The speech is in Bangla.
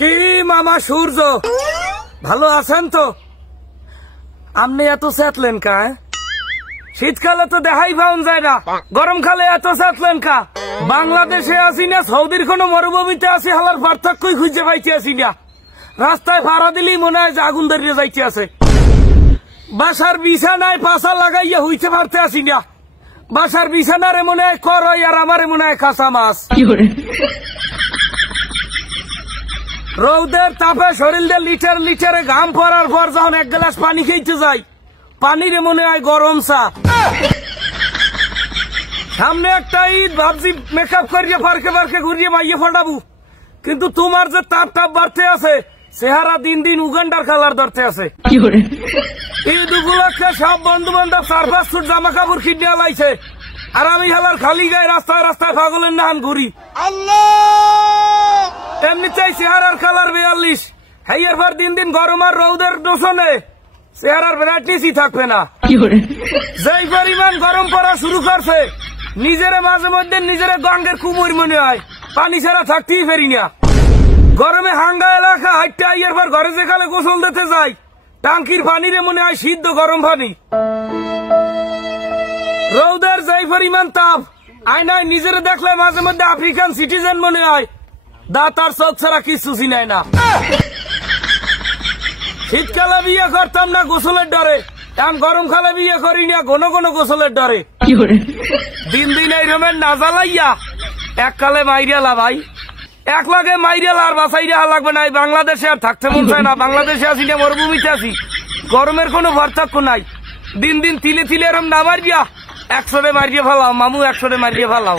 কি মামা সূর্য, ভালো আছেন তো? আপনি এত চেতলেন কা? শীতকালে তো দেখাই পাওয়া যায় না, গরমকালে এত চেতলেন কা? বাংলাদেশে আসি না সৌদির কোন মরুভূমিতে আসি, হালার পার্থক্যই খুঁজে পাইতে আসি না। রাস্তায় ভাড়া দিলেই মনে হয় যে আগুন ধরিয়ে যাইতে আছে। বাসার বিছানায় পাশা লাগাইয়া হইতে পারতে আসি না। বাসার বিছানারে মনে হয় করই আর আমারে মনে হয় কাঁচা মাছ। রৌদের তাপে শরীর দিয়ে লিটার লিটারে ঘাম পড়ার পর যখন এক গ্লাস পানি খেতে যাই, পানিরে মনে হয় গরম চা। সামনে একটা ঈদ, ভাবছি মেকআপ করিয়ে পার্কে পার্কে ঘুরিয়ে মাইয়ে ফটাবো, কিন্তু তোমার যে তাপ তাপ বাড়তে আছে, চেহারা দিন দিন উগান্ডার কালার ধরতে আছে। ঈদ উপলক্ষে সব বন্ধু বান্ধব 4-5 ফুট জামা কাপড় কিনে লাইছে, আর আমি হালার খালি গায়ে রাস্তায় রাস্তায় পাগলের নাম ঘুরি। এমনিতেই চেহারার কালার 42, হেয়ার পর দিন দিন গরম আর রৌদের দোষণে চেহারার ব্রাইটনেসই থাকবে না। যেই পরিমাণ গরম পড়া শুরু করছে, নিজের মাঝে মধ্যে নিজের গঙ্গের কুমুর মনে হয়, পানি ছাড়া থাকতেই পারি না। গরমে হাঙ্গা এলাকা হাইটটা আইয়ার পর ঘরে যেখানে গোসল দিতে যাই, টাঙ্কির পানিরে মনে হয় সিদ্ধ গরম পানি। রৌদের যেই পরিমাণ তাপ, আয়নায় নিজের দেখলে মাঝে মধ্যে আফ্রিকান সিটিজেন মনে হয়, দাঁত আর চোখ ছাড়া কিছু চিনায় না। শীতকালে বিয়ে করতাম না গোসলের ডরে, এখন গরমকালে বিয়ে করি না ঘন ঘন গোসলের ডরে। দিন দিন এই রমের না জ্বালাইয়া এককালে মাইরিয়ালা ভাই, এক লাগে মাইরিয়ালা আর বাসাইরা লাগবে না। বাংলাদেশে আর থাকতে মন চায় না, বাংলাদেশে আসি না মরুভূমিতে আছি, গরমের কোনো পার্থক্য নাই। দিন দিন তিলে তিলে এরম না মারিয়া 100 মারিয়ে ফেলাও মামু, 100 মারিয়ে ফেলাও।